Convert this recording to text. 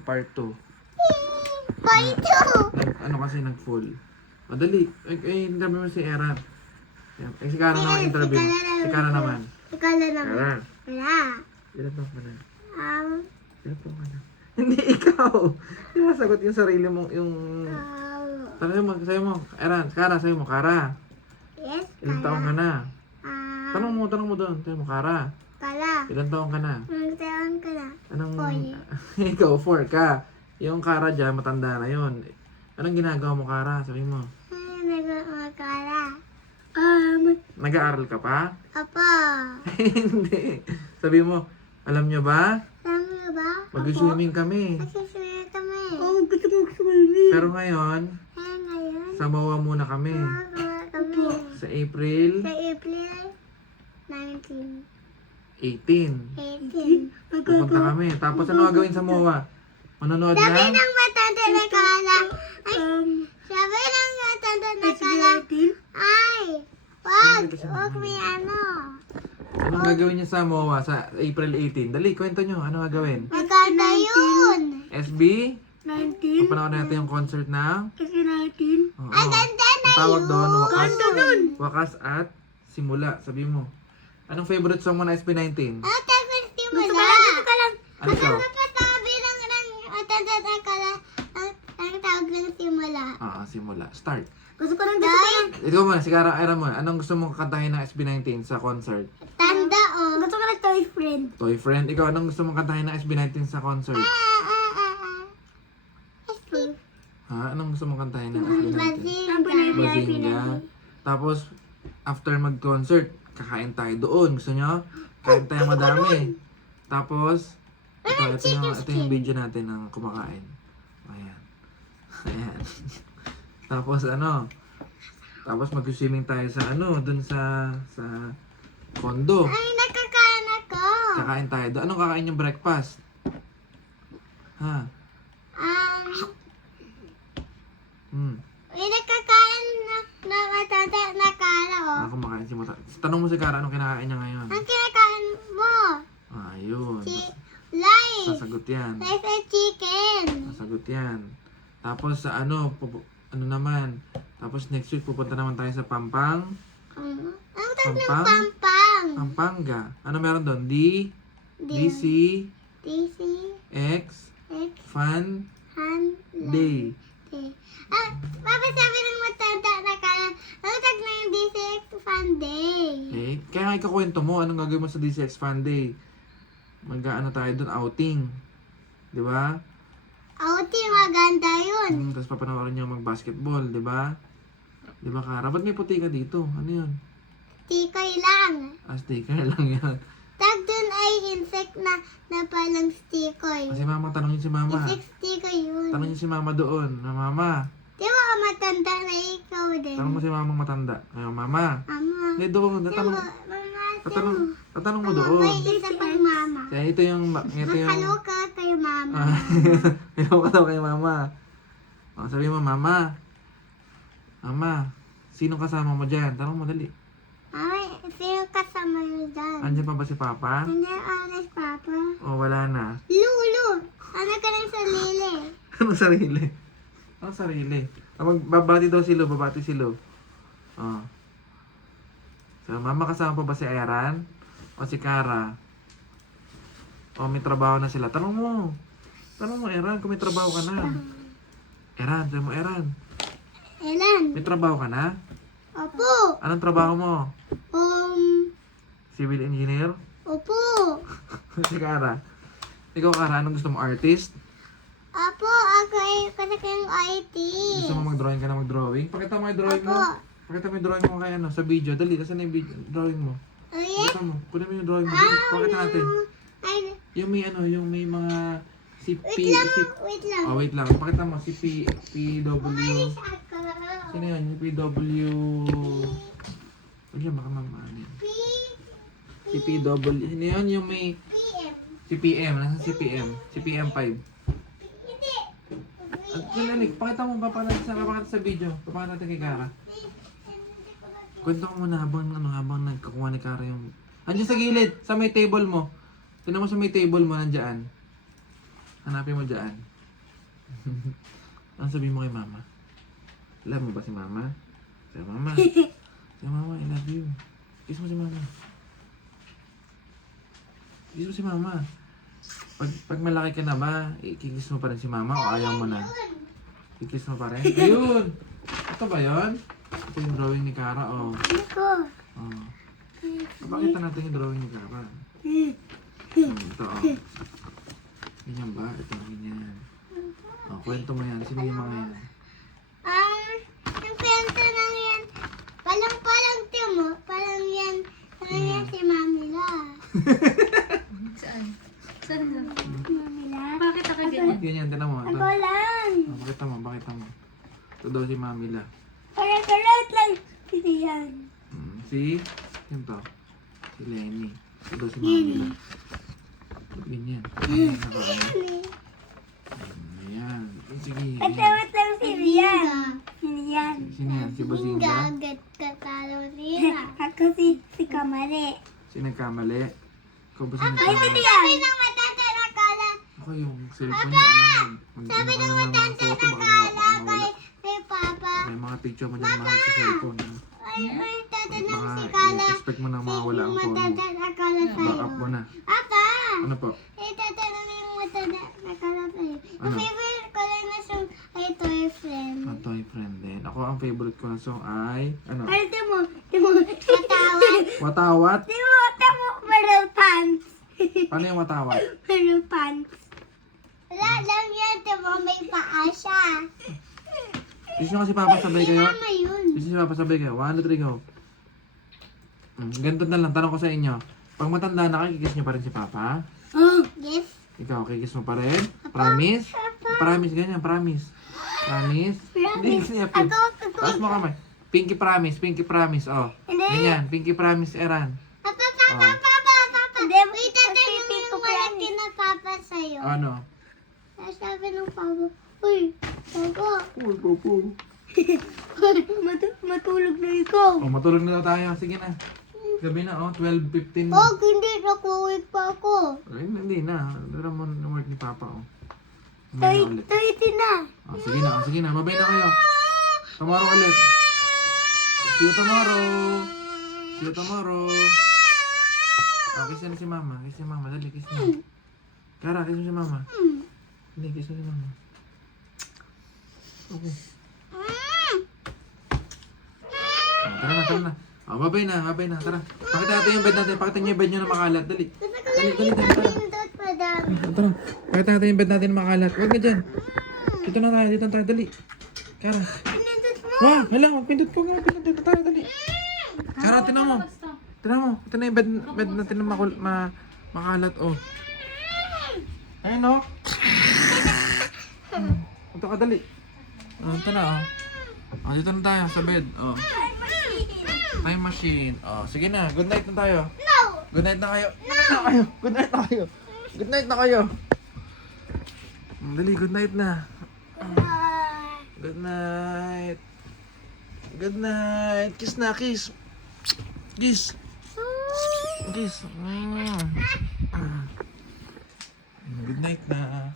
Part 2. Part 2. Ano kasi nag-full. Madali. Interview mo si Era. Si Kara naman interview. Si Kara naman. Ikaw na naman. Kara. Wala. Ilan taon ka na? Um, Ilan taon ka na? Hindi ikaw. Sinasagot yung sarili mo. Yung... Sabi mo. Era. Kara, sabi mo. Kara. yes, Ilan taon ka na? Um, Tanong mo doon. Sabi mo. Kara. Kala. Ilan taon ka na? Magtaon ka na. Anong... 4. Ikaw, 4 ka. Yung Kara dyan, matanda na yun. Anong ginagawa mo, Kara? Sabi mo. Magkala. Nag-aaral ka pa? Apa. Hindi. Sabi mo, alam nyo ba? Alam mo ba? Mag-swimming kami. Nagsisunod kami. Gusto mo swimming. Pero ngayon, Kaya ngayon, sa MOA muna kami. magawa kami. Sa April Sa April 19. 18. 18. Pupunta kami. Tapos ano gagawin sa MOA? Manonood Sabi na? ng matanda na kala. Ay, sabi ng matanda na kala. Ay, wag may ano. Anong gagawin niyo sa MOA sa April 18? Dali, kwento nyo. Ano gagawin? Maganda yun. SB? 19. Papanood natin yung concert na? Kasi 19. Oo. Ay, ganda na Ang tawag yun. doon, Ganda nun. wakas at simula. Sabi mo. Anong favorite song mo na SB19? Ano tapos simula? Gusto ka lang. Ano ikaw? Sabi ng matanda na kala. Ang tawag ng simula. Simula. Start. Gusto ko lang. Ikaw muna, si Kara, era mo. Anong gusto mong kantahin ng SB19 sa concert? Tanda oh. Gusto ko lang toy friend. Toy Friend. Ikaw, anong gusto mong kantahin ng SB19 sa concert? Ha? Anong gusto mong kantahin ng SB19? Bazinga. Tapos, after mag-concert, kakain tayo doon. Gusto nyo? Kain tayo madami. Tapos, ito yung video natin ng kumakain. Ayan. Ayan. Tapos tapos mag-swimming tayo sa dun sa condo. Ay, nakakain ako. Kakain tayo doon. Anong kakain yung breakfast? Ha? May nakakain na matanda na kala oh. Kumakain si Mata. Tanong mo si Kara anong kinakain niya ngayon. Ang kinakain mo? Ayun. Rice. Sasagot yan. Rice and chicken. Sasagot yan. Tapos sa ano naman. Tapos next week pupunta naman tayo sa Pampang. Ang tawag ng Pampang? pampang. Pampanga. Ano meron doon? DC, DC. X, X. Fun, Han. Day. Papa sabi ng matanda na kala. Ang tawag na yung DC X Fun Day. Kaya nga ikakwento mo, anong gagawin mo sa DCX Fun Day? Mag-ano tayo doon, outing. Di ba? Outing, maganda yun. Tapos papanoorin niyo mag-basketball, di ba? Di ba, Kara? Ba't may puti ka dito? Ano yun? Tikoy lang. Sticker lang yan. Tag dun ay insect na palang stikoy. Si Mama, tanongin si Mama. Insect stikoy yun. Tanongin si Mama doon. Mama, Di ba matanda na ikaw din? tanong mo si Mama matanda. Ayaw, Mama. Ama. Hindi doon. Tatanong mo doon. May isa pang mama. Kaya ito yung... Makaloka kayo mama. Ayaw ka daw kay Mama. Sabi mo, Mama. Mama, sino kasama mo dyan? Tanong mo, dali. Ay, sino kasama nyo dyan? Andyan pa ba si Papa? Hindi, honest, Papa. O wala na? Lulu! Ano ka ng salili? Anong sarili? Anong sarili? Babati daw si Lu, babati si Lu. So, Mama, kasama pa ba si Aran? O si Kara? O may trabaho na sila? Tanong mo, Aran, kung may trabaho ka na. Aran, sabi mo, Aran, Elan? may trabaho ka na? Opo! Anong trabaho mo? Civil engineer? Opo! Si Kara? Ikaw, Kara, anong gusto mo? Artist? Opo, ako ay kasakang IT. Gusto mo mag-drawing ka na mag-drawing? Pakita mo yung drawing mo. Opo. Pakita mo yung drawing mo kay sa video. Dali, kasi na yung drawing mo. Oh, yeah? Pakita mo. Kunin mo yung drawing mo. Dali, pakita natin. Ay, Yung may mga wait lang. Wait lang. Pakita mo si PW. Umalis ako. Sino yun? Yung PW. Wala, baka mamani. Si PW. Sino yun? Yung may PM. CPM. Nasaan CPM? CPM 5. Hindi. Kinalig, pakita mo. Papakita sa video. Papakita natin kay Kara. Kwento ko muna habang nagkakuha ni Kara yung... Andiyan sa gilid. Sa may table mo. Tignan mo sa may table mo. Nandiyan. Hanapin mo dyan. Ano sabihin mo kay mama? Love mo ba si mama? Say, mama. Say, mama, I love you. Kiss mo si mama. Kiss mo si mama. Pag malaki ka na ba, ikikiss mo pa rin si mama o ayaw mo na? Ikikiss mo pa rin? Ayun! Ito ba yun? Ito yung drawing ni Kara, oh. Iko. Oh. Pakita natin yung drawing ni Kara. Ito, oh. Ganyan ba? Ito, ganyan. Oh, kwento mo yan. Sino yung mga yan? Yung kwento lang yan. Palang timo. Parang yan si Mami La. Saan? Saan na? Mami La? Bakit ako ganyan? Ganyan, tinan mo. Ito. Ako lang. Oh, pakita mo. Ito daw si Mami La. Parang lang. Sino yan? Si? Yan to. Si Lenny. Ito daw si Mami La. Ganyan. Ayan. Sige. Wait lang, sino yan? Sino yan? Sino yan? Si Bazinga? Agad katalo nila. Ako si Kamali. Si nagkamali? Ikaw ba si Ay, nagkamali? hindi sabi ng matanda na kala. Ako yung cellphone niya. Sabi ng matanda na kala kay Papa. May mga picture mo dyan mahal sa cellphone. Ha? Ay, tatanong Baka si Kala. i-expect mo na mawala ang phone mo. Matanda na kala sa'yo. Back up mo na. Papa! Ano po? Tatanong yung matanda na kala sa'yo. Ano? Ang favorite ko lang na song ay Toy Friend. Ang toy friend din. Ako ang favorite ko na song ay... Ano? Ay, timo. Matawad. Watawat? Timo, meron pants. Paano yung watawat? Meron pants. Wala lang yan, timo, may paa siya. Gusto nyo kasi Papa sabay kayo? Mama yun. Gusto nyo Papa sabay kayo? 1, 2, 3, go. Ganito na lang. Tanong ko sa inyo. Pag matanda na kayo, kikis nyo pa rin si Papa? Oh, yes. Ikaw, kikis mo pa rin? Promise? Promise, ganyan. Promise. Promise? Hindi, kasi yapin. Taas mo kamay. Pinky promise. Oh. Ganyan, pinky promise, Eran. Papa. Oh. Hindi, wait, tatanungin mo lang kinapapa sa'yo. Ano? Sabi ng papa, uy, papa, Uy, Popo. matulog na ikaw. Oh, matulog na daw tayo. Sige na. Gabi na, oh. 12:15. Oh, hindi, nakuwig pa ako. Ay, hindi na. Dara mo ng work ni Papa, oh. Mamaya na ulit. Tuwiti na. Oh, sige na. Babay na kayo. Tomorrow ulit. See you tomorrow. Oh, kiss na si Mama. Dali, kiss na. Kara, kiss mo si Mama. Dali, kiss mo si Mama. Okay. Oh, tara na. Oh, babay na. Tara. Pakita natin yung bed natin. Pakita niyo yung bed nyo na makalat. Dali. Dali. Tara. Pindot, madam. Tara. Pakita natin yung bed natin na makalat. Huwag ka dyan. Dito na tayo. Dali. Kara. Pindot mo. Wah, hala. Magpindot po. Dito tayo. Dali. Kara, tinan mo. Ito na yung bed natin na makalat. Oh. Ayun, oh. Ito ka, dali. Oh, ito na, oh. Oh, dito na tayo sa bed. Oh. Time machine. Oh, sige na. Good night na tayo. No. Good night na kayo. Good night na kayo. Dali, good night na. Good night. Kiss na, kiss. Kiss. Good night na.